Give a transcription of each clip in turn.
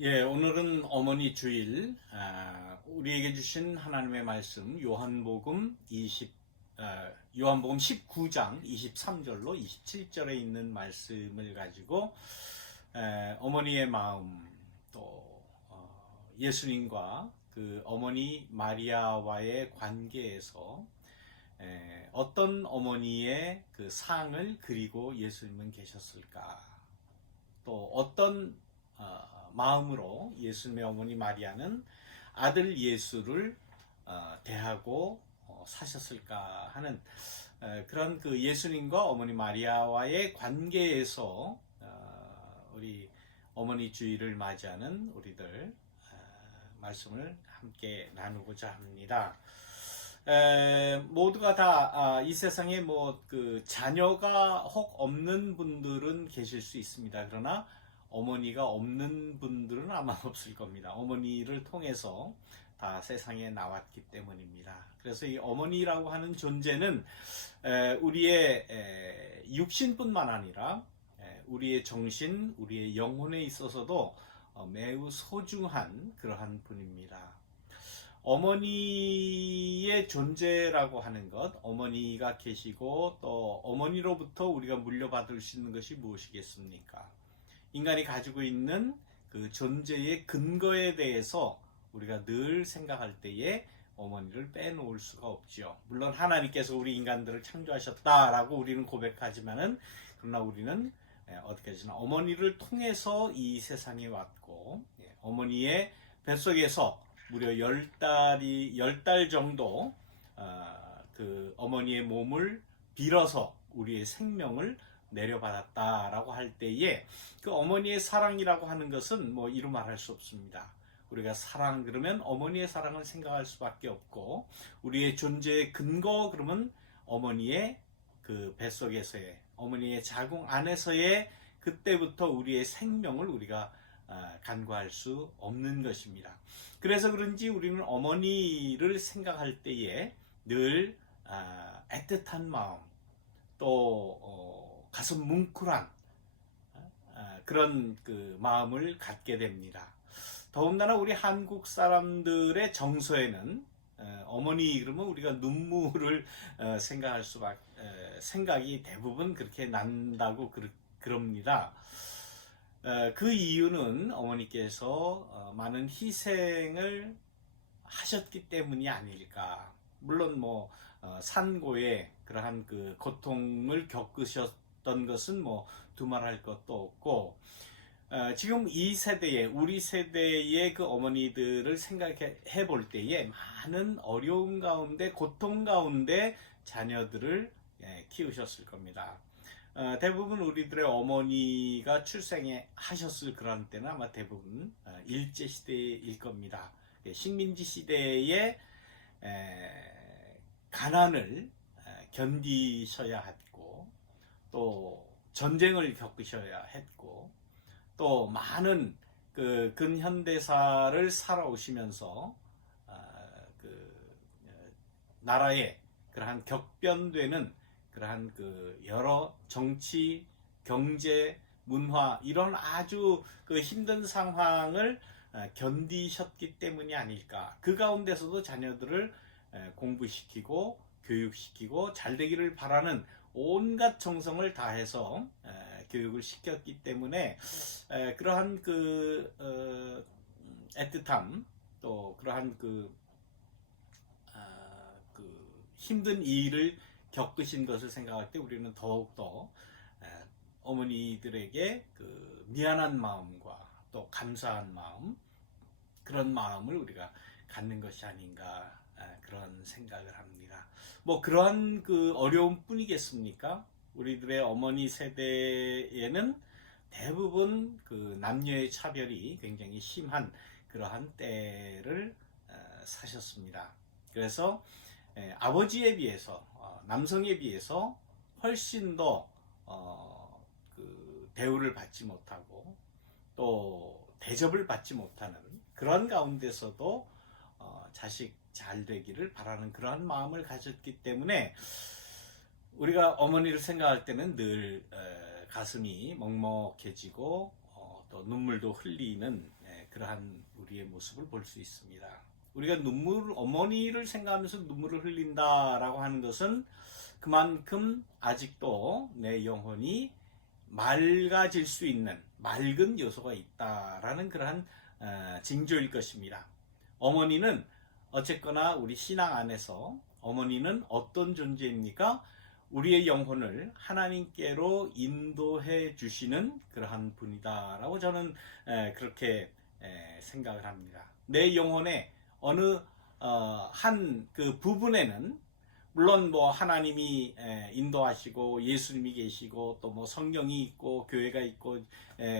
예, 오늘은 어머니 주일, 우리에게 주신 하나님의 말씀, 요한복음 19장 23절로 27절에 있는 말씀을 가지고, 어머니의 마음, 또, 예수님과 그 어머니 마리아와의 관계에서, 어떤 어머니의 그 상을 그리고 예수님은 계셨을까? 또 어떤 마음으로 예수님의 어머니 마리아는 아들 예수를 대하고 사셨을까 하는 그런 그 예수님과 어머니 마리아와의 관계에서 우리 어머니 주일을 맞이하는 우리들 말씀을 함께 나누고자 합니다. 모두가 다 이 세상에 뭐 그 자녀가 혹 없는 분들은 계실 수 있습니다. 그러나 어머니가 없는 분들은 아마 없을 겁니다. 어머니를 통해서 다 세상에 나왔기 때문입니다. 그래서 이 어머니라고 하는 존재는 우리의 육신뿐만 아니라 우리의 정신, 우리의 영혼에 있어서도 매우 소중한 그러한 분입니다. 어머니의 존재라고 하는 것, 어머니가 계시고 또 어머니로부터 우리가 물려받을 수 있는 것이 무엇이겠습니까? 인간이 가지고 있는 그 존재의 근거에 대해서 우리가 늘 생각할 때에 어머니를 빼놓을 수가 없죠. 물론 하나님께서 우리 인간들을 창조하셨다라고 우리는 고백하지만은 그러나 우리는 어떻게 하지나 어머니를 통해서 이 세상에 왔고 어머니의 뱃속에서 무려 10달 정도 그 어머니의 몸을 빌어서 우리의 생명을 내려받았다라고 할 때에 그 어머니의 사랑이라고 하는 것은 뭐 이루 말할 수 없습니다. 우리가 사랑 그러면 어머니의 사랑을 생각할 수밖에 없고 우리의 존재의 근거 그러면 어머니의 그 뱃속에서의 어머니의 자궁 안에서의 그때부터 우리의 생명을 우리가 간과할 수 없는 것입니다. 그래서 그런지 우리는 어머니를 생각할 때에 늘 애틋한 마음 또 가슴 뭉클한 그런 그 마음을 갖게 됩니다. 더군다나 우리 한국 사람들의 정서에는 어머니 그러면 우리가 눈물을 생각할 수밖에 생각이 대부분 그렇게 난다고 그럽니다. 그 이유는 어머니께서 많은 희생을 하셨기 때문이 아닐까. 물론 뭐 산고에 그러한 그 고통을 겪으셨던 것은 뭐 두말할 것도 없고 지금 이 세대에 우리 세대의 그 어머니들을 생각해 볼 때에 많은 어려움 가운데 고통 가운데 자녀들을 키우셨을 겁니다. 대부분 우리들의 어머니가 출생에 하셨을 그런 때는 아마 대부분 일제시대일 겁니다. 식민지 시대의 가난을 견디셔야 했고 또 전쟁을 겪으셔야 했고 또 많은 그 근현대사를 살아오시면서 그 나라의 그러한 격변되는 그러한 그 여러 정치, 경제, 문화 이런 아주 그 힘든 상황을 견디셨기 때문이 아닐까. 그 가운데서도 자녀들을 공부시키고 교육시키고 잘되기를 바라는 온갖 정성을 다해서 교육을 시켰기 때문에 그러한 그 애틋함 또 그러한 그 힘든 일을 겪으신 것을 생각할 때 우리는 더욱더 어머니들에게 그 미안한 마음과 또 감사한 마음 그런 마음을 우리가 갖는 것이 아닌가 그런 생각을 합니다. 뭐 그러한 그 어려움 뿐이겠습니까? 우리들의 어머니 세대에는 대부분 그 남녀의 차별이 굉장히 심한 그러한 때를 사셨습니다. 그래서 아버지에 비해서 남성에 비해서 훨씬 더 그 대우를 받지 못하고 또 대접을 받지 못하는 그런 가운데서도 자식 잘 되기를 바라는 그러한 마음을 가졌기 때문에 우리가 어머니를 생각할 때는 늘 가슴이 먹먹해지고 또 눈물도 흘리는 그러한 우리의 모습을 볼 수 있습니다. 우리가 어머니를 생각하면서 눈물을 흘린다라고 하는 것은 그만큼 아직도 내 영혼이 맑아질 수 있는 맑은 요소가 있다라는 그러한 징조일 것입니다. 어머니는 어쨌거나 우리 신앙 안에서 어머니는 어떤 존재입니까? 우리의 영혼을 하나님께로 인도해 주시는 그러한 분이다라고 저는 그렇게 생각을 합니다. 내 영혼의 어느 한 그 부분에는 물론 뭐 하나님이 인도하시고 예수님이 계시고 또 뭐 성경이 있고 교회가 있고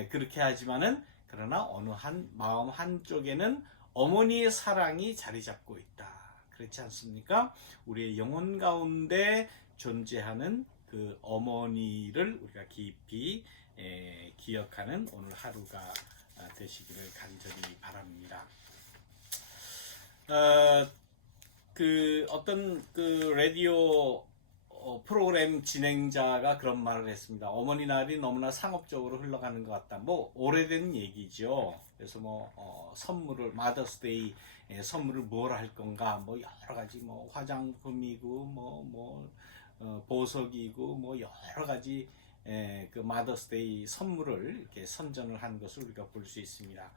그렇게 하지만은 그러나 어느 한 마음 한쪽에는 어머니의 사랑이 자리 잡고 있다. 그렇지 않습니까? 우리의 영혼 가운데 존재하는 그 어머니를 우리가 깊이 기억하는 오늘 하루가 되시기를 간절히 바랍니다. 그 어떤 그 라디오 프로그램 진행자가 그런 말을 했습니다. 어머니 날이 너무나 상업적으로 흘러가는 것 같다. 뭐 오래된 얘기죠. 그래서 뭐 선물을 마더스데이 선물을 뭘 할 건가 뭐 여러 가지 뭐 화장품이고 보석이고 뭐 여러 가지 그 마더스데이 선물을 이렇게 선전을 한 것을 우리가 볼 수 있습니다.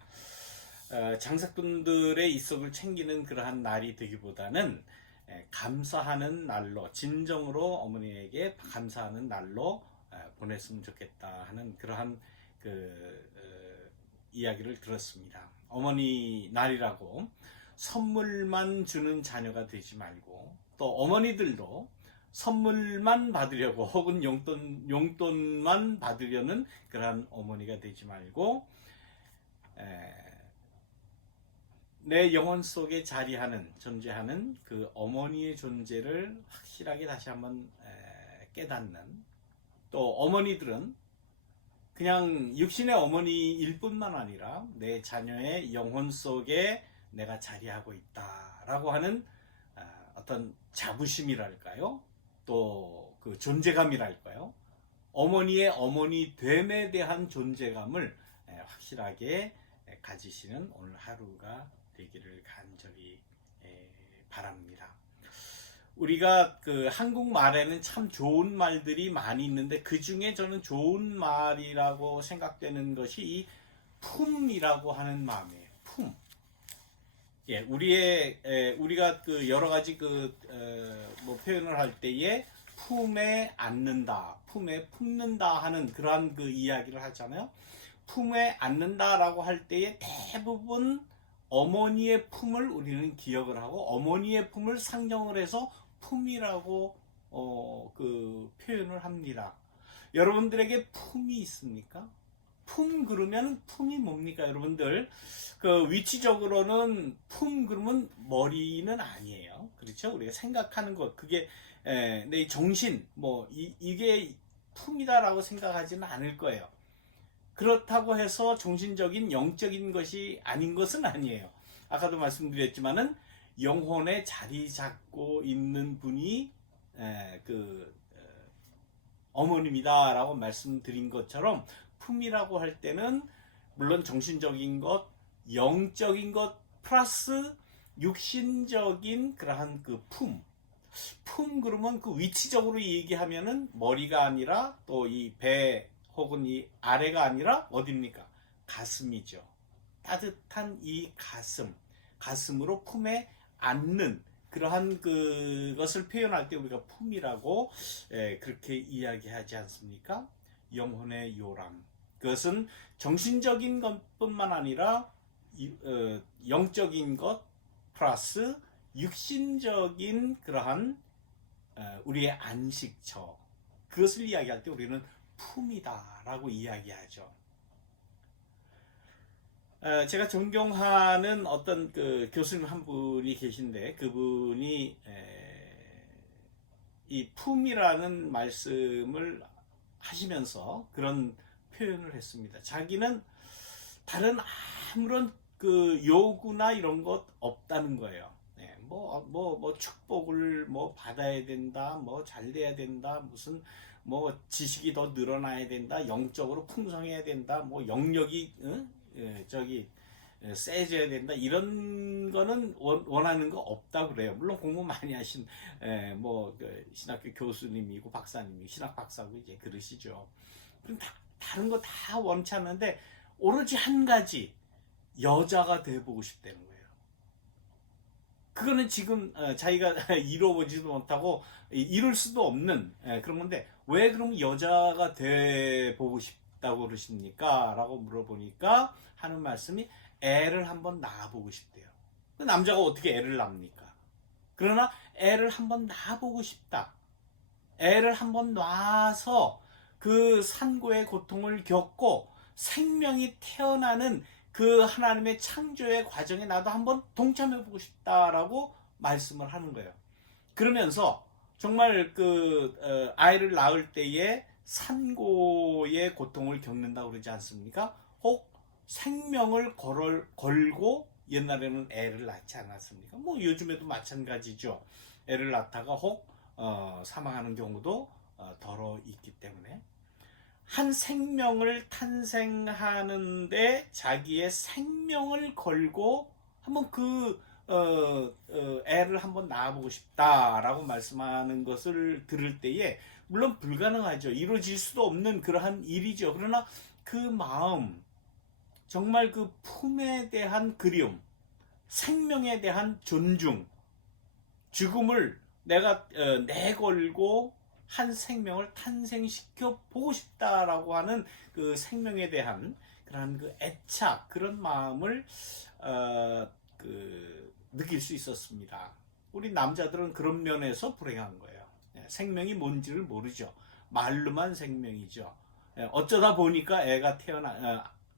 장사꾼들의 이석을 챙기는 그러한 날이 되기보다는 감사하는 날로 진정으로 어머니에게 감사하는 날로 보냈으면 좋겠다 하는 그러한 이야기를 들었습니다. 어머니 날이라고 선물만 주는 자녀가 되지 말고 또 어머니들도 선물만 받으려고 혹은 용돈만 받으려는 그러한 어머니가 되지 말고 내 영혼 속에 존재하는 그 어머니의 존재를 확실하게 다시 한번 깨닫는, 또 어머니들은 그냥 육신의 어머니일 뿐만 아니라 내 자녀의 영혼 속에 내가 자리하고 있다라고 하는 어떤 자부심이랄까요? 또 그 존재감이랄까요? 어머니의 어머니됨에 대한 존재감을 확실하게 가지시는 오늘 하루가 되기를 간절히 바랍니다. 우리가 그 한국말에는 참 좋은 말들이 많이 있는데 그 중에 저는 좋은 말이라고 생각되는 것이 이 품이라고 하는 마음이에요. 품. 예, 우리가 그 여러 가지 뭐 표현을 할 때에 품에 안는다, 품에 품는다 하는 그러한 그 이야기를 하잖아요. 품에 안는다라고 할 때에 대부분 어머니의 품을 우리는 기억을 하고 어머니의 품을 상정을 해서 품이라고 그 표현을 합니다. 여러분들에게 품이 있습니까? 품 그러면 품이 뭡니까, 여러분들? 그 위치적으로는 품 그러면 머리는 아니에요. 그렇죠? 우리가 생각하는 것, 그게 내 정신, 뭐 이게 품이다라고 생각하지는 않을 거예요. 그렇다고 해서 정신적인 영적인 것이 아닌 것은 아니에요. 아까도 말씀드렸지만은 영혼에 자리 잡고 있는 분이 어머님이다라고 말씀드린 것처럼 품이라고 할 때는 물론 정신적인 것, 영적인 것 플러스 육신적인 그러한 그 품 그러면 그 위치적으로 얘기하면은 머리가 아니라 또 이 배 혹은 이 아래가 아니라 어디입니까? 가슴이죠. 따뜻한 이 가슴으로 품에 안는 그러한 그것을 표현할 때 우리가 품이라고 그렇게 이야기하지 않습니까? 영혼의 요람. 그것은 정신적인 것뿐만 아니라 영적인 것 플러스 육신적인 그러한 우리의 안식처, 그것을 이야기할 때 우리는 품이다라고 이야기하죠. 제가 존경하는 어떤 그 교수님 한 분이 계신데 그분이 이 품이라는 말씀을 하시면서 그런 표현을 했습니다. 자기는 다른 아무런 그 요구나 이런 것 없다는 거예요. 뭐 축복을 뭐 받아야 된다, 뭐 잘 돼야 된다, 무슨 뭐 지식이 더 늘어나야 된다, 영적으로 풍성해야 된다, 뭐 영역이 세져야 된다 이런 거는 원하는 거 없다 그래요. 물론 공부 많이 하신 신학교 교수님이고 박사님이고 신학 박사고 이제 그러시죠. 그럼 다른 거 다 원치 않는데 오로지 한 가지 여자가 돼보고 싶다는 거예요. 그거는 지금 자기가 이루어보지도 못하고 이룰 수도 없는 그런 건데 왜 그럼 여자가 돼보고 싶다고 그러십니까? 라고 물어보니까 하는 말씀이 애를 한번 낳아보고 싶대요. 남자가 어떻게 애를 낳습니까? 그러나 애를 한번 낳아보고 싶다. 애를 한번 놔서 그 산고의 고통을 겪고 생명이 태어나는 그 하나님의 창조의 과정에 나도 한번 동참해보고 싶다라고 말씀을 하는 거예요. 그러면서 정말 아이를 낳을 때에 산고의 고통을 겪는다고 그러지 않습니까? 혹 생명을 걸고 옛날에는 애를 낳지 않았습니까? 뭐 요즘에도 마찬가지죠. 애를 낳다가 혹 사망하는 경우도 덜어 있기 때문에 한 생명을 탄생하는데 자기의 생명을 걸고 한번 애를 한번 낳아보고 싶다라고 말씀하는 것을 들을 때에 물론 불가능하죠. 이루어질 수도 없는 그러한 일이죠. 그러나 그 마음, 정말 그 품에 대한 그리움, 생명에 대한 존중, 죽음을 내가 내걸고 한 생명을 탄생시켜 보고 싶다라고 하는 그 생명에 대한 그런 그 애착, 그런 마음을 느낄 수 있었습니다. 우리 남자들은 그런 면에서 불행한 거예요. 생명이 뭔지를 모르죠. 말로만 생명이죠. 어쩌다 보니까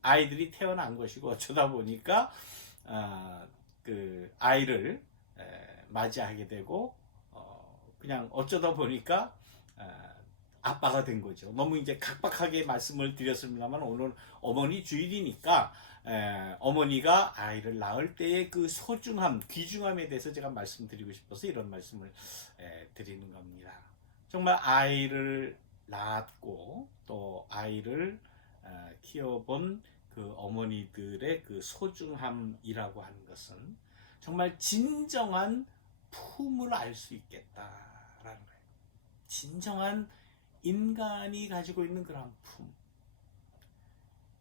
아이들이 태어난 것이고 어쩌다 보니까 아이를 맞이하게 되고 그냥 어쩌다 보니까 아빠가 된 거죠. 너무 이제 각박하게 말씀을 드렸습니다만 오늘 어머니 주일이니까 어머니가 아이를 낳을 때의 그 소중함, 귀중함에 대해서 제가 말씀드리고 싶어서 이런 말씀을 드리는 겁니다. 정말 아이를 낳았고 또 아이를 키워본 그 어머니들의 그 소중함이라고 하는 것은 정말 진정한 품을 알 수 있겠다라는 거예요. 진정한 인간이 가지고 있는 그런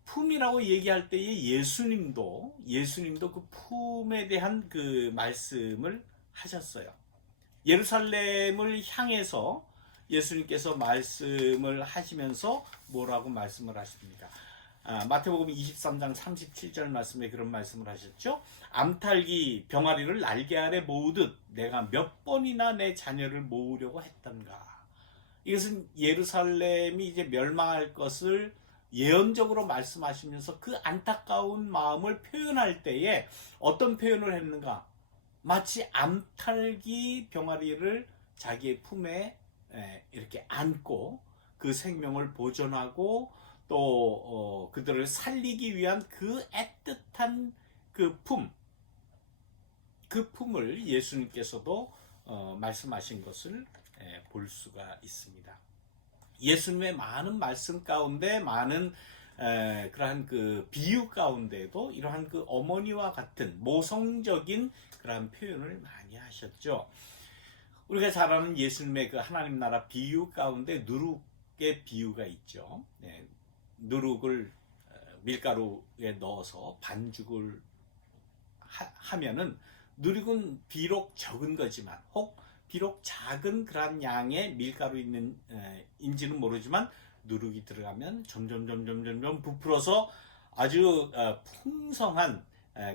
품이라고 얘기할 때에 예수님도 그 품에 대한 그 말씀을 하셨어요. 예루살렘을 향해서 예수님께서 말씀을 하시면서 뭐라고 말씀을 하십니까? 마태복음 23장 37절 말씀에 그런 말씀을 하셨죠. 암탉이 병아리를 날개 아래 모으듯 내가 몇 번이나 내 자녀를 모으려고 했던가. 이것은 예루살렘이 이제 멸망할 것을 예언적으로 말씀하시면서 그 안타까운 마음을 표현할 때에 어떤 표현을 했는가? 마치 암탉이 병아리를 자기의 품에 이렇게 안고 그 생명을 보존하고 또 그들을 살리기 위한 그 애틋한 그 품을 예수님께서도 말씀하신 것을 볼 수가 있습니다. 예수님의 많은 말씀 가운데 많은 그러한 그 비유 가운데도 이러한 그 어머니와 같은 모성적인 그러한 표현을 많이 하셨죠. 우리가 잘 아는 예수님의 그 하나님 나라 비유 가운데 누룩의 비유가 있죠. 누룩을 밀가루에 넣어서 반죽을 하면은 누룩은 비록 적은 거지만 혹 비록 작은 그런 양의 밀가루 인지는 모르지만 누룩이 들어가면 점점 부풀어서 아주 풍성한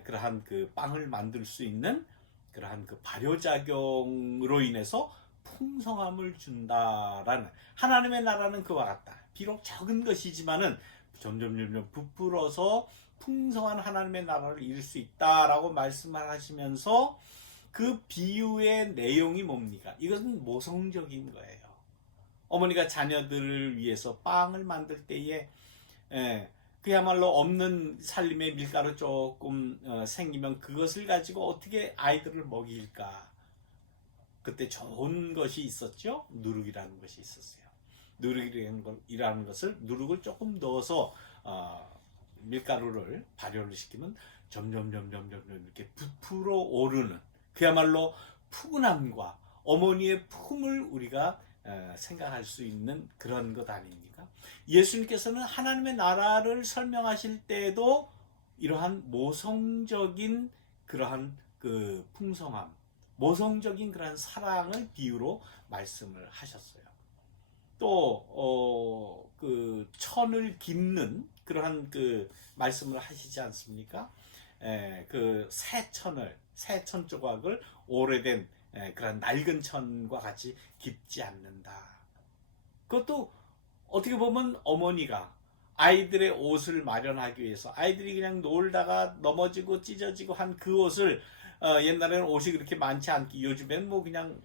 그러한 그 빵을 만들 수 있는 그러한 그 발효작용으로 인해서 풍성함을 준다라는 하나님의 나라는 그와 같다. 비록 적은 것이지만은 점점 부풀어서 풍성한 하나님의 나라를 이룰 수 있다라고 말씀을 하시면서 그 비유의 내용이 뭡니까? 이것은 모성적인 거예요. 어머니가 자녀들을 위해서 빵을 만들 때에 그야말로 없는 살림에 밀가루 조금 생기면 그것을 가지고 어떻게 아이들을 먹일까? 그때 좋은 것이 있었죠? 누룩이라는 것이 있었어요. 누룩이라는 것을 누룩을 조금 넣어서 밀가루를 발효를 시키면 점점 이렇게 부풀어 오르는 그야말로 푸근함과 어머니의 품을 우리가 생각할 수 있는 그런 것 아닙니까? 예수님께서는 하나님의 나라를 설명하실 때에도 이러한 모성적인 그러한 그 풍성함, 모성적인 그러한 사랑을 비유로 말씀을 하셨어요. 또 그 천을 깃는 그러한 그 말씀을 하시지 않습니까? 그 새 천 조각을 오래된 그런 낡은 천과 같이 깃지 않는다. 그것도 어떻게 보면 어머니가 아이들의 옷을 마련하기 위해서 아이들이 그냥 놀다가 넘어지고 찢어지고 한 그 옷을 옛날에는 옷이 그렇게 많지 않기 요즘엔 뭐 그냥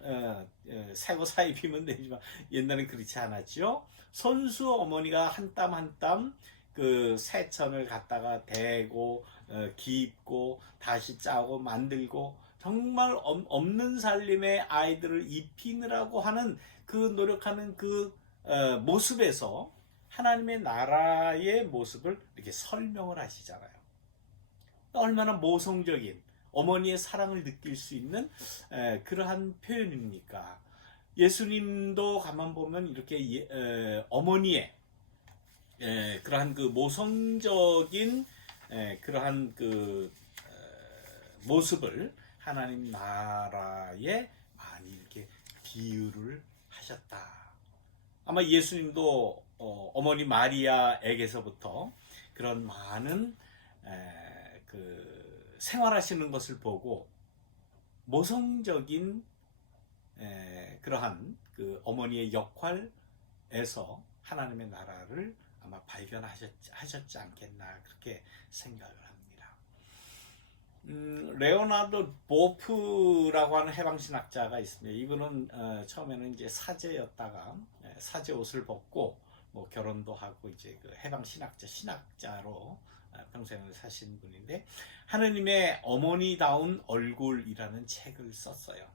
새거 사 입히면 되지만 옛날엔 그렇지 않았죠. 손수 어머니가 한 땀 한 땀 그 새천을 갖다가 대고 깁고 다시 짜고 만들고 정말 없는 살림의 아이들을 입히느라고 하는 그 노력하는 그 모습에서 하나님의 나라의 모습을 이렇게 설명을 하시잖아요. 얼마나 모성적인 어머니의 사랑을 느낄 수 있는 그러한 표현입니까? 예수님도 가만 보면 이렇게 어머니의 그러한 그 모성적인 그러한 그 모습을 하나님 나라에 많이 이렇게 비유를 하셨다. 아마 예수님도 어머니 마리아에게서부터 그런 많은 그 생활하시는 것을 보고 모성적인 그러한 그 어머니의 역할에서 하나님의 나라를 아마 발견하셨지 않겠나 그렇게 생각을 합니다. 레오나르도 보프라고 하는 해방신학자가 있습니다. 이분은 처음에는 이제 사제였다가 사제 옷을 벗고 뭐 결혼도 하고 이제 그 신학자로 평생을 사신 분인데 하느님의 어머니다운 얼굴이라는 책을 썼어요.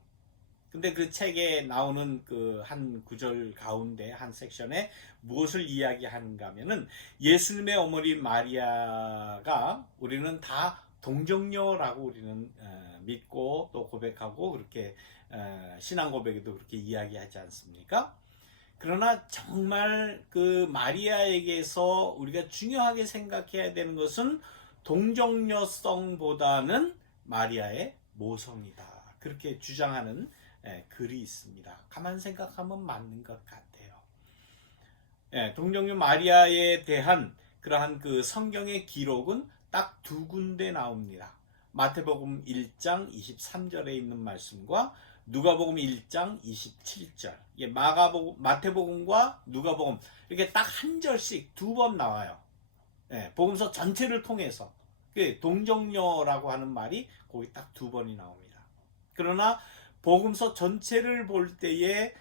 근데 그 책에 나오는 그 한 구절 가운데 한 섹션에 무엇을 이야기하는가 하면은 예수님의 어머니 마리아가 우리는 다 동정녀라고 우리는 믿고 또 고백하고 그렇게 신앙 고백에도 그렇게 이야기하지 않습니까? 그러나 정말 그 마리아에게서 우리가 중요하게 생각해야 되는 것은 동정녀성보다는 마리아의 모성이다. 그렇게 주장하는 글이 있습니다. 가만 생각하면 맞는 것 같아요. 동정녀 마리아에 대한 그러한 그 성경의 기록은 딱 두 군데 나옵니다. 마태복음 1장 23절에 있는 말씀과 누가복음 1장 27절. 이게 마태복음과 누가복음 이렇게 딱 한 절씩 두 번 나와요. 복음서 전체를 통해서 동정녀라고 하는 말이 거기 딱 두 번이 나옵니다. 그러나 복음서 전체를 볼 때에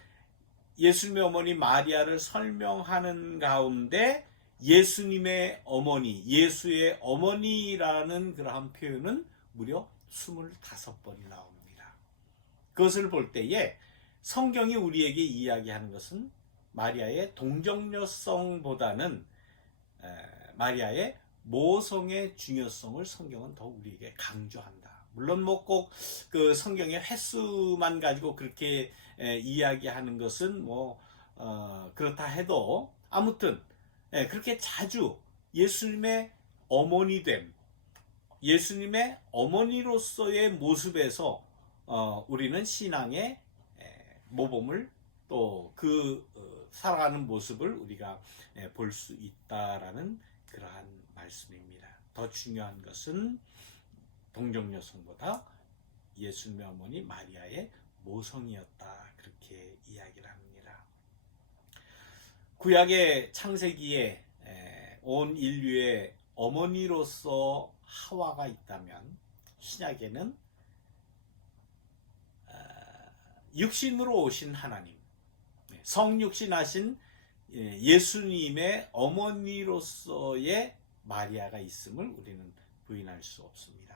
예수님의 어머니 마리아를 설명하는 가운데 예수님의 어머니, 예수의 어머니라는 그러한 표현은 무려 25번이 나옵니다. 그것을 볼 때에 성경이 우리에게 이야기하는 것은 마리아의 동정녀성보다는 마리아의 모성의 중요성을 성경은 더 우리에게 강조한다. 물론 뭐 꼭 그 성경의 횟수만 가지고 그렇게 이야기하는 것은 뭐 그렇다 해도 아무튼 그렇게 자주 예수님의 어머니됨, 예수님의 어머니로서의 모습에서 우리는 신앙의 모범을 또 그 살아가는 모습을 우리가 볼 수 있다라는 그러한 말씀입니다. 더 중요한 것은 동정녀성보다 예수님의 어머니 마리아의 모성이었다. 그렇게 이야기를 합니다. 구약의 창세기에 온 인류의 어머니로서 하와가 있다면 신약에는 육신으로 오신 하나님, 성육신하신 예수님의 어머니로서의 마리아가 있음을 우리는 부인할 수 없습니다.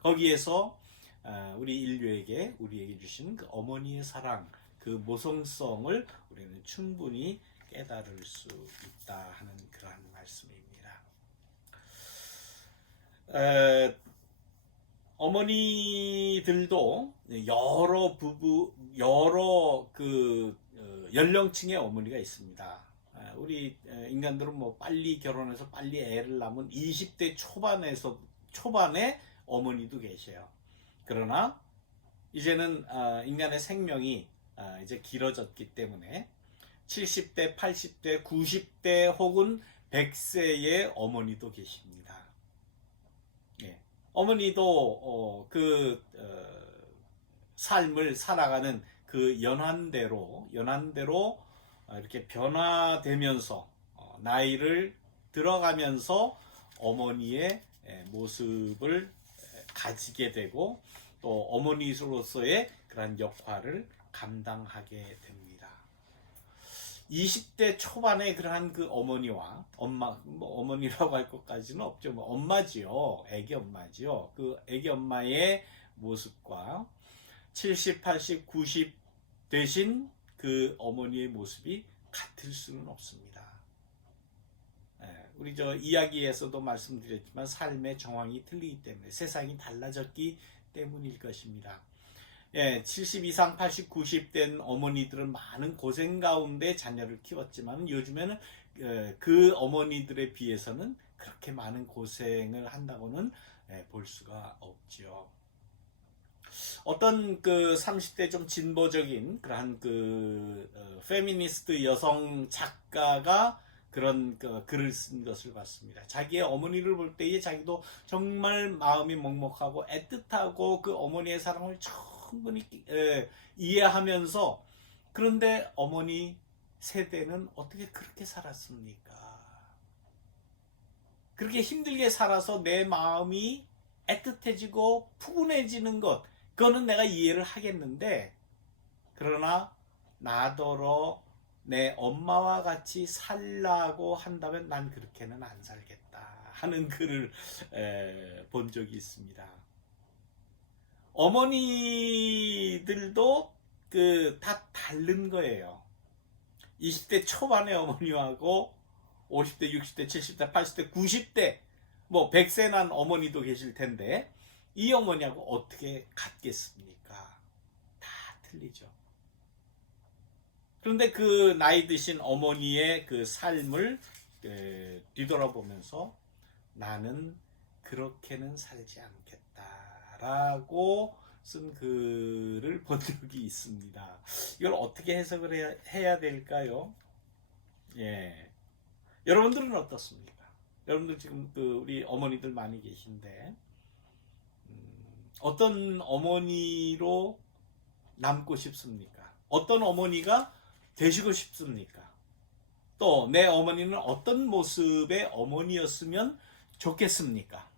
거기에서 우리 인류에게 우리에게 주시는 그 어머니의 사랑, 그 모성성을 우리는 충분히 깨달을 수 있다 하는 그러한 말씀입니다. 에, 어머니들도 여러 그 연령층의 어머니가 있습니다. 우리 인간들은 뭐 빨리 결혼해서 빨리 애를 낳으면 20대 초반에 어머니도 계셔요. 그러나 이제는 인간의 생명이 이제 길어졌기 때문에 70대, 80대, 90대 혹은 100세의 어머니도 계십니다. 예. 어머니도 삶을 살아가는 그 연한대로 이렇게 변화되면서 나이를 들어가면서 어머니의 모습을 가지게 되고 또 어머니로서의 그런 역할을 감당하게 됩니다. 20대 초반에 그러한 그 어머니와 어머니라고 할 것까지는 없죠. 뭐 엄마지요. 애기 엄마지요. 그 애기 엄마의 모습과 70, 80, 90 되신 그 어머니의 모습이 같을 수는 없습니다. 우리 저 이야기에서도 말씀드렸지만 삶의 정황이 틀리기 때문에 세상이 달라졌기 때문일 것입니다. 70 이상 80, 90 된 어머니들은 많은 고생 가운데 자녀를 키웠지만 요즘에는 그 어머니들에 비해서는 그렇게 많은 고생을 한다고는 볼 수가 없죠. 어떤 그 30대 좀 진보적인 그러한 페미니스트 여성 작가가 그런 글을 쓴 것을 봤습니다. 자기의 어머니를 볼 때에 자기도 정말 마음이 먹먹하고 애틋하고 그 어머니의 사랑을 충분히 이해하면서 그런데 어머니 세대는 어떻게 그렇게 살았습니까? 그렇게 힘들게 살아서 내 마음이 애틋해지고 푸근해지는 것 그거는 내가 이해를 하겠는데 그러나 나더러 내 엄마와 같이 살라고 한다면 난 그렇게는 안 살겠다 하는 글을 본 적이 있습니다. 어머니들도 다 다른 거예요. 20대 초반의 어머니하고 50대, 60대, 70대, 80대, 90대 뭐 100세 난 어머니도 계실 텐데 이 어머니하고 어떻게 같겠습니까? 다 틀리죠. 그런데 그 나이 드신 어머니의 그 삶을 뒤돌아보면서 나는 그렇게는 살지 않겠다라고 쓴 글을 본 적이 있습니다. 이걸 어떻게 해석을 해야 될까요? 예. 여러분들은 어떻습니까? 여러분들 지금 우리 어머니들 많이 계신데 어떤 어머니로 남고 싶습니까? 어떤 어머니가 되시고 싶습니까? 또 내 어머니는 어떤 모습의 어머니였으면 좋겠습니까?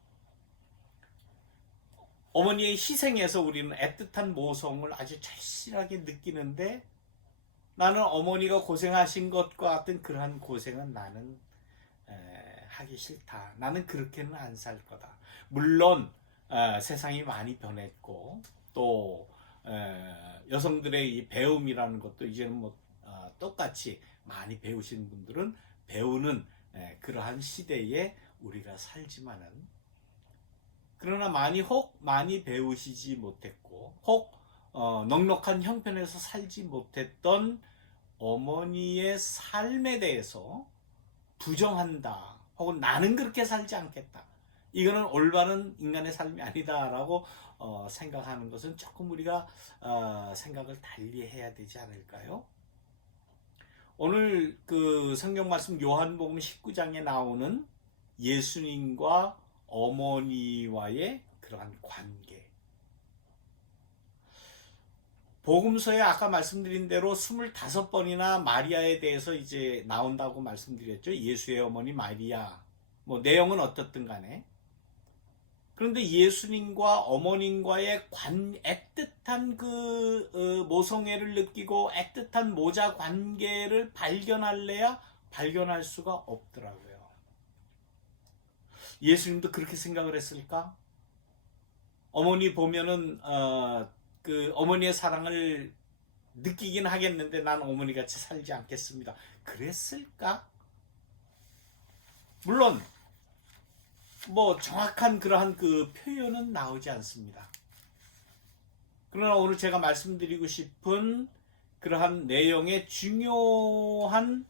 어머니의 희생에서 우리는 애틋한 모성을 아주 절실하게 느끼는데 나는 어머니가 고생하신 것과 같은 그러한 고생은 나는 하기 싫다. 나는 그렇게는 안 살 거다. 물론 세상이 많이 변했고 또 여성들의 이 배움이라는 것도 이제는 뭐 똑같이 많이 배우신 분들은 배우는 그러한 시대에 우리가 살지만은 그러나 많이 배우시지 못했고 혹 넉넉한 형편에서 살지 못했던 어머니의 삶에 대해서 부정한다. 혹은 나는 그렇게 살지 않겠다. 이거는 올바른 인간의 삶이 아니다라고 생각하는 것은 조금 우리가 생각을 달리 해야 되지 않을까요? 오늘 그 성경 말씀 요한복음 19장에 나오는 예수님과 어머니와의 그러한 관계. 복음서에 아까 말씀드린 대로 25번이나 마리아에 대해서 이제 나온다고 말씀드렸죠. 예수의 어머니 마리아. 뭐 내용은 어떻든 간에. 그런데 예수님과 어머님과의 애틋한 모성애를 느끼고 애틋한 모자 관계를 발견할래야 발견할 수가 없더라고요. 예수님도 그렇게 생각을 했을까? 어머니 보면은 그 어머니의 사랑을 느끼긴 하겠는데 난 어머니같이 살지 않겠습니다. 그랬을까? 물론 뭐 정확한 그러한 그 표현은 나오지 않습니다. 그러나 오늘 제가 말씀드리고 싶은 그러한 내용의 중요한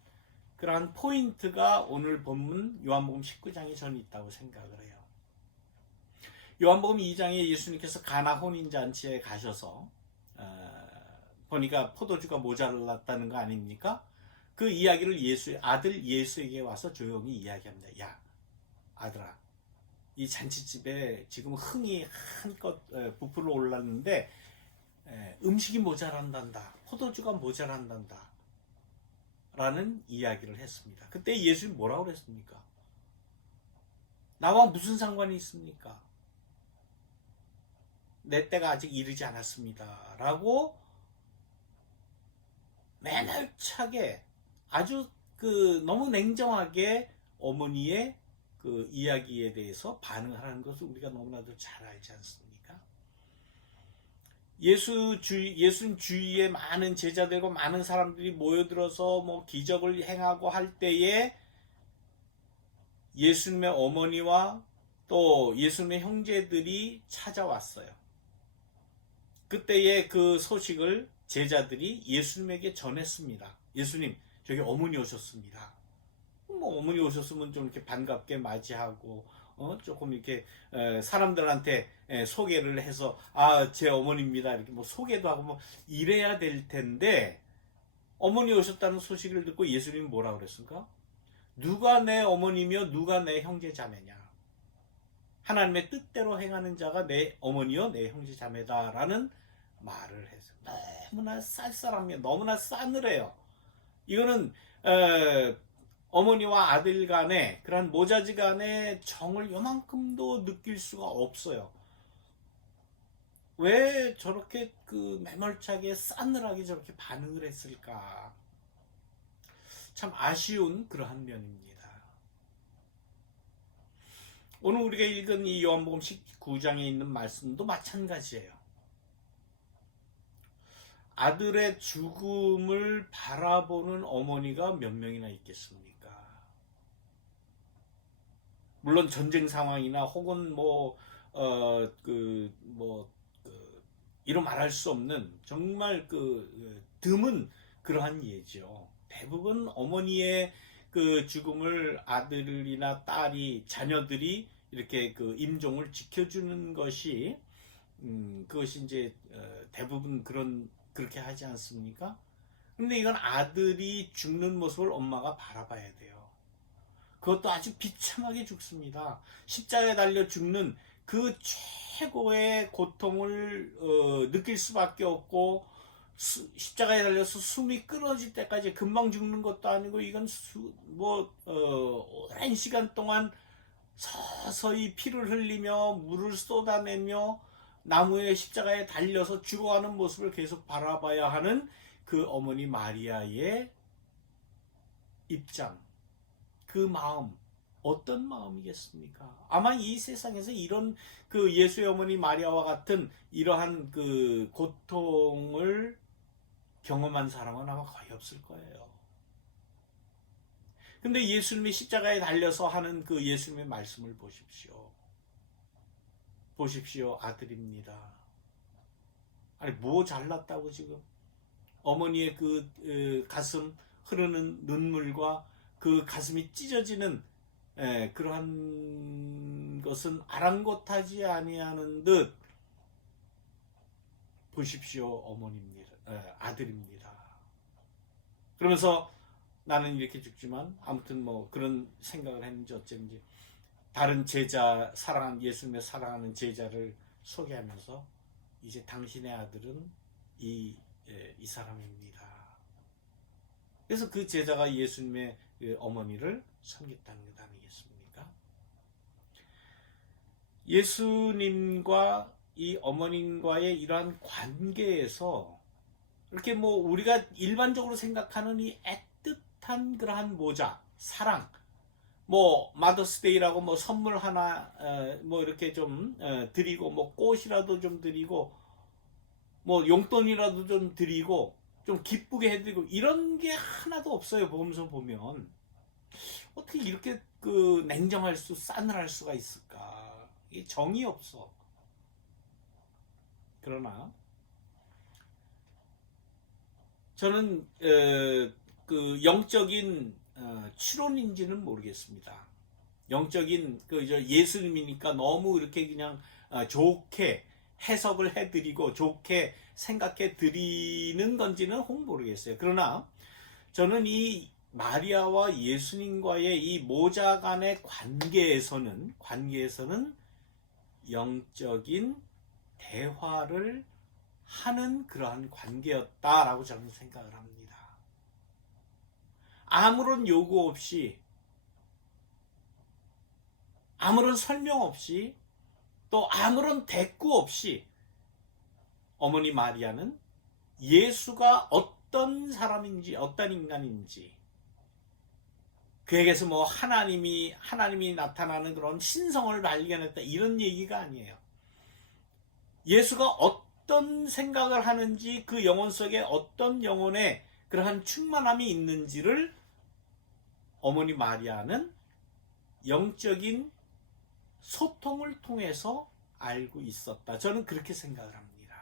그러한 포인트가 오늘 본문 요한복음 19장에 저는 있다고 생각을 해요. 요한복음 2장에 예수님께서 가나 혼인잔치에 가셔서 보니까 포도주가 모자랐다는 거 아닙니까? 그 이야기를 아들 예수에게 와서 조용히 이야기합니다. 야, 아들아, 이 잔치집에 지금 흥이 한껏 부풀어 올랐는데 음식이 모자란단다. 포도주가 모자란단다. 라는 이야기를 했습니다. 그때 예수님 뭐라고 그랬습니까? 나와 무슨 상관이 있습니까? 내 때가 아직 이르지 않았습니다. 라고 매날차게 아주 너무 냉정하게 어머니의 그 이야기에 대해서 반응하는 것을 우리가 너무나도 잘 알지 않습니까? 예수님 주위에 많은 제자들과 많은 사람들이 모여들어서 뭐 기적을 행하고 할 때에 예수님의 어머니와 또 예수님의 형제들이 찾아왔어요. 그때의 그 소식을 제자들이 예수님에게 전했습니다. 예수님, 저기 어머니 오셨습니다. 뭐 어머니 오셨으면 좀 이렇게 반갑게 맞이하고 조금 이렇게 사람들한테 소개를 해서 제 어머니입니다 이렇게 뭐 소개도 하고 뭐 이래야 될 텐데 어머니 오셨다는 소식을 듣고 예수님이 뭐라 그랬습니까? 누가 내 어머니며 누가 내 형제 자매냐? 하나님의 뜻대로 행하는 자가 내 어머니요 내 형제 자매다라는 말을 했어요. 너무나 쌀쌀합니다. 너무나 싸늘해요. 이거는 어머니와 아들 간의 그런 모자지 간의 정을 요만큼도 느낄 수가 없어요. 왜 저렇게 매몰차게 싸늘하게 저렇게 반응을 했을까? 참 아쉬운 그러한 면입니다. 오늘 우리가 읽은 이 요한복음 19장에 있는 말씀도 마찬가지예요. 아들의 죽음을 바라보는 어머니가 몇 명이나 있겠습니까? 물론 전쟁 상황이나 혹은 이로 말할 수 없는 정말 드문 그러한 예죠. 대부분 어머니의 그 죽음을 아들이나 딸이 자녀들이 이렇게 임종을 지켜주는 것이 그것이 이제 대부분 그렇게 하지 않습니까? 근데 이건 아들이 죽는 모습을 엄마가 바라봐야 돼요. 그것도 아주 비참하게 죽습니다. 십자가에 달려 죽는 그 최고의 고통을 느낄 수밖에 없고 십자가에 달려서 숨이 끊어질 때까지 금방 죽는 것도 아니고 이건 오랜 시간 동안 서서히 피를 흘리며 물을 쏟아내며 나무의 십자가에 달려서 죽어가는 모습을 계속 바라봐야 하는 그 어머니 마리아의 입장, 그 마음 어떤 마음이겠습니까? 아마 이 세상에서 이런 예수의 어머니 마리아와 같은 이러한 고통을 경험한 사람은 아마 거의 없을 거예요. 근데 예수님이 십자가에 달려서 하는 예수님의 말씀을 보십시오. 보십시오, 아들입니다. 아니 뭐 잘났다고 지금 어머니의 가슴 흐르는 눈물과 그 가슴이 찢어지는 그러한 것은 아랑곳하지 아니하는 듯 보십시오, 어머니입니다. 아들입니다. 그러면서 나는 이렇게 죽지만 아무튼 뭐 그런 생각을 했는지 어쩐지 다른 제자 예수님의 사랑하는 제자를 소개하면서 이제 당신의 아들은 이 사람입니다. 그래서 그 제자가 예수님의 어머니를 섬겼다는 것 아니겠습니까? 예수님과 이 어머님과의 이러한 관계에서 이렇게 우리가 일반적으로 생각하는 이 애틋한 그러한 모자, 사랑, 마더스데이라고 선물 하나 이렇게 좀 드리고 꽃이라도 좀 드리고 용돈이라도 좀 드리고 좀 기쁘게 해드리고 이런 게 하나도 없어요. 보면서 보면 어떻게 이렇게 냉정할 싸늘할 수가 있을까? 이게 정이 없어. 그러나 저는 영적인 추론인지는 모르겠습니다. 영적인 예수님이니까 너무 이렇게 그냥 좋게 해석을 해드리고 좋게 생각해 드리는 건지는 혹 모르겠어요. 그러나 저는 이 마리아와 예수님과의 이 모자 간의 관계에서는 영적인 대화를 하는 그러한 관계였다라고 저는 생각을 합니다. 아무런 요구 없이, 아무런 설명 없이, 또 아무런 대꾸 없이 어머니 마리아는 예수가 어떤 사람인지, 어떤 인간인지, 그에게서 뭐 하나님이 나타나는 그런 신성을 발견했다, 이런 얘기가 아니에요. 예수가 어떤 생각을 하는지, 그 영혼 속에 어떤 영혼의 그러한 충만함이 있는지를 어머니 마리아는 영적인 소통을 통해서 알고 있었다. 저는 그렇게 생각을 합니다.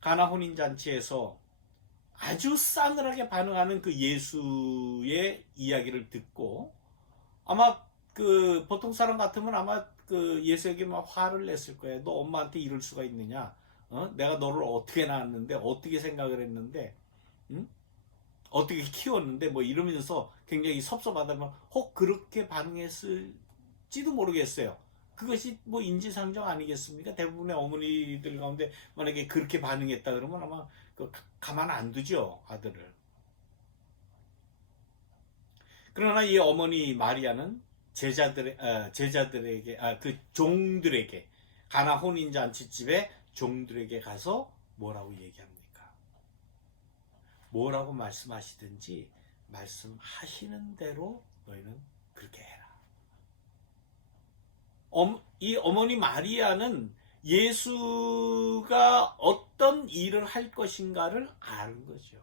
가나 혼인잔치에서 아주 싸늘하게 반응하는 그 예수의 이야기를 듣고 아마 보통 사람 같으면 아마 예수에게 막 화를 냈을 거예요. 너 엄마한테 이럴 수가 있느냐? 내가 너를 어떻게 낳았는데, 어떻게 생각을 했는데, 응? 어떻게 키웠는데, 뭐 이러면서 굉장히 섭섭하다면 혹 그렇게 반응했을지도 모르겠어요. 그것이 뭐 인지상정 아니겠습니까? 대부분의 어머니들 가운데 만약에 그렇게 반응했다 그러면 아마 가만 안 두죠, 아들을. 그러나 이 어머니 마리아는 제자들에게, 종들에게, 가나 혼인잔치집에 종들에게 가서 뭐라고 얘기합니까? 뭐라고 말씀하시든지 말씀하시는 대로 너희는 그렇게 해라. 이 어머니 마리아는 예수가 어떤 일을 할 것인가를 아는 거죠.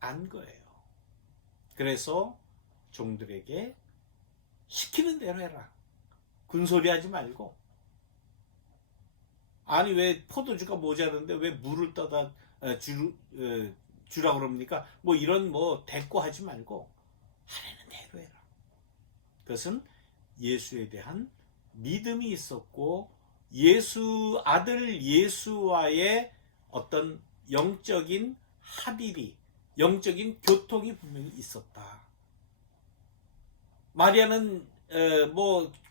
안 거예요. 그래서 종들에게 시키는 대로 해라. 군소리 하지 말고. 아니 왜 포도주가 모자른데 왜 물을 떠다 주라 그럽니까? 뭐 이런 대꾸하지 말고 하라는 대로 해라. 그것은 예수에 대한 믿음이 있었고 아들 예수와의 어떤 영적인 합일이, 영적인 교통이 분명히 있었다. 마리아는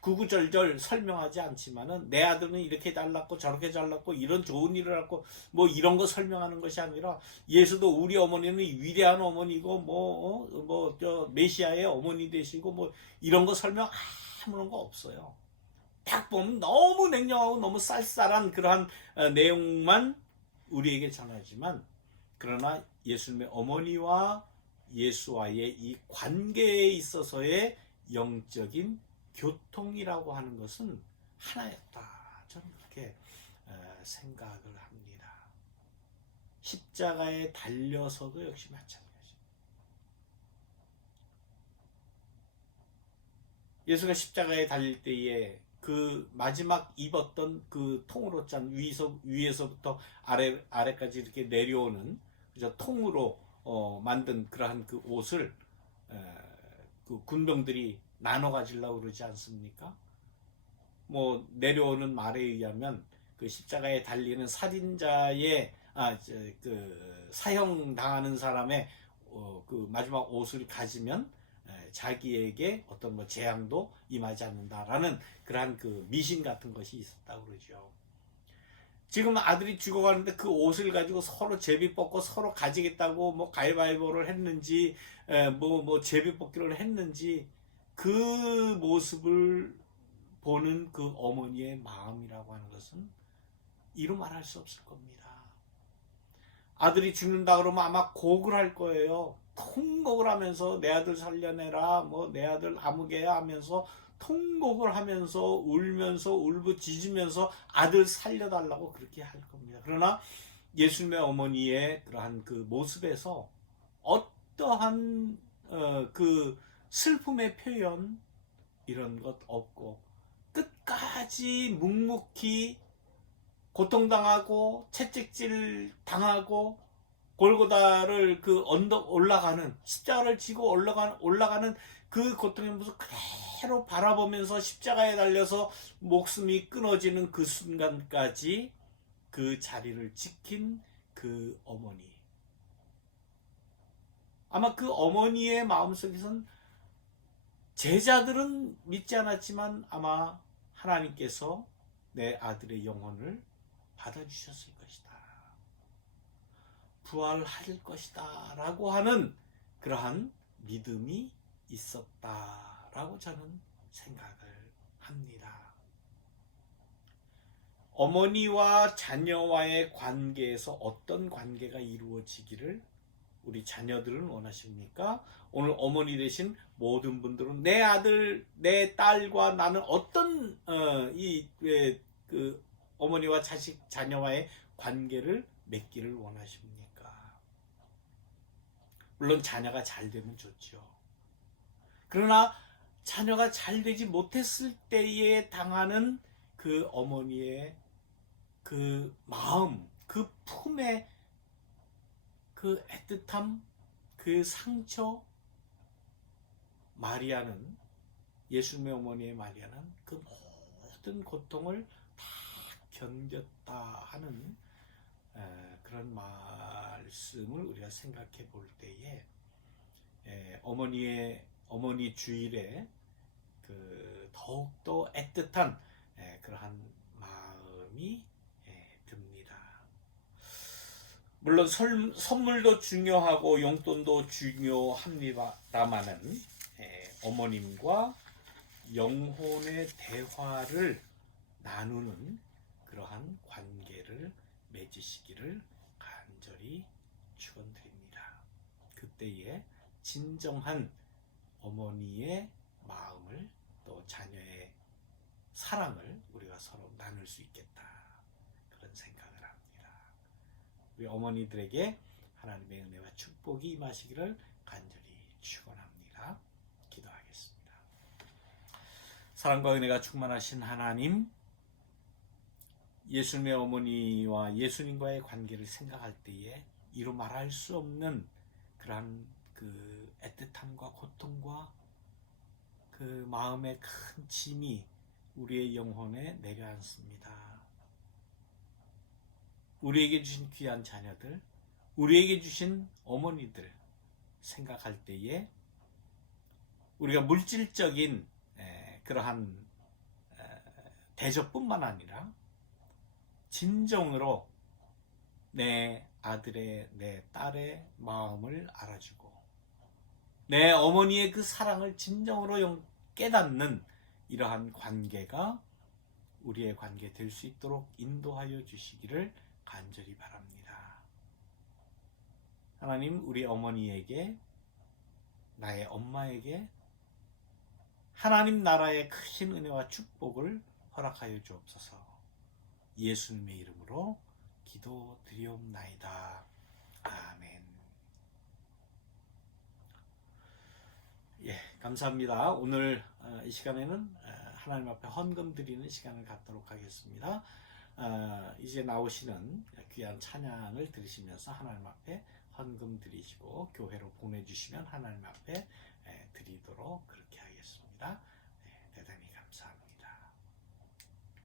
구구절절 설명하지 않지만은 내 아들은 이렇게 잘났고 저렇게 잘났고 이런 좋은 일을 했고 뭐 이런 거 설명하는 것이 아니라 예수도 우리 어머니는 위대한 어머니고 메시아의 어머니 되시고 뭐 이런 거 설명 아무런 거 없어요. 딱 보면 너무 냉정하고 너무 쌀쌀한 그러한 내용만 우리에게 전하지만, 그러나 예수님의 어머니와 예수와의 이 관계에 있어서의 영적인 교통이라고 하는 것은 하나였다. 저는 그렇게 생각을 합니다. 십자가에 달려서도 역시 마찬가지입니다. 예수가 십자가에 달릴 때에 그 마지막 입었던 그 통으로 짠 위에서부터 아래까지 이렇게 내려오는 통으로 만든 그러한 그 옷을 그 군병들이 나눠 가지려고 그러지 않습니까? 뭐 내려오는 말에 의하면 그 십자가에 달리는 살인자의 사형 당하는 사람의 그 마지막 옷을 가지면 자기에게 어떤 재앙도 임하지 않는다라는 그러한 그 미신 같은 것이 있었다고 그러죠. 지금 아들이 죽어가는데 그 옷을 가지고 서로 제비 뽑고 서로 가지겠다고 가위바위보를 했는지 제비 뽑기를 했는지 그 모습을 보는 그 어머니의 마음이라고 하는 것은 이루 말할 수 없을 겁니다. 아들이 죽는다 그러면 아마 곡을 할 거예요. 통곡을 하면서 내 아들 살려내라, 내 아들 아무개야 하면서 통곡을 하면서 울면서 울부짖으면서 아들 살려달라고 그렇게 할 겁니다. 그러나 예수님의 어머니의 그러한 그 모습에서 어떠한 그 슬픔의 표현 이런 것 없고 끝까지 묵묵히 고통당하고 채찍질 당하고 골고다를 그 언덕 올라가는 십자가를 지고 올라가는 그 고통의 모습 그대로 바라보면서 십자가에 달려서 목숨이 끊어지는 그 순간까지 그 자리를 지킨 그 어머니. 아마 그 어머니의 마음속에선 제자들은 믿지 않았지만 아마 하나님께서 내 아들의 영혼을 받아주셨을 것이다. 부활할 것이다. 라고 하는 그러한 믿음이 있었다라고 저는 생각을 합니다. 어머니와 자녀와의 관계에서 어떤 관계가 이루어지기를 우리 자녀들은 원하십니까? 오늘 어머니 되신 모든 분들은 내 아들, 내 딸과 나는 어떤 그 어머니와 자식, 자녀와의 관계를 맺기를 원하십니까? 물론 자녀가 잘 되면 좋죠. 그러나 자녀가 잘 되지 못했을 때에 당하는 그 어머니의 그 마음, 그 품의 그 애틋함, 그 상처, 마리아는, 예수님의 어머니의 마리아는 그 모든 고통을 다 견뎠다 하는 그런 말씀을 우리가 생각해 볼 때에 어머니 주일에 그 더욱더 애틋한 그러한 마음이 듭니다. 물론 선물도 중요하고 용돈도 중요합니다만은 어머님과 영혼의 대화를 나누는 그러한 관계를 맺으시기를 간절히 축원드립니다. 그때에 진정한 어머니의 마음을 또 자녀의 사랑을 우리가 서로 나눌 수 있겠다. 그런 생각을 합니다. 우리 어머니들에게 하나님의 은혜와 축복이 임하시기를 간절히 축원합니다. 기도하겠습니다. 사랑과 은혜가 충만하신 하나님, 예수님의 어머니와 예수님과의 관계를 생각할 때에 이루 말할 수 없는 그러한 그 애틋함과 고통과 그 마음의 큰 짐이 우리의 영혼에 내려앉습니다. 우리에게 주신 귀한 자녀들, 우리에게 주신 어머니들 생각할 때에 우리가 물질적인 그러한 대접뿐만 아니라 진정으로 내 아들의, 내 딸의 마음을 알아주고 내 어머니의 그 사랑을 진정으로 깨닫는 이러한 관계가 우리의 관계 될 수 있도록 인도하여 주시기를 간절히 바랍니다. 하나님, 우리 어머니에게, 나의 엄마에게 하나님 나라의 큰 은혜와 축복을 허락하여 주옵소서. 예수님의 이름으로 기도드리옵나이다. 아멘. 예, 감사합니다. 오늘 이 시간에는 하나님 앞에 헌금 드리는 시간을 갖도록 하겠습니다. 이제 나오시는 귀한 찬양을 들으시면서 하나님 앞에 헌금 드리시고 교회로 보내주시면 하나님 앞에 드리도록 그렇게 하겠습니다.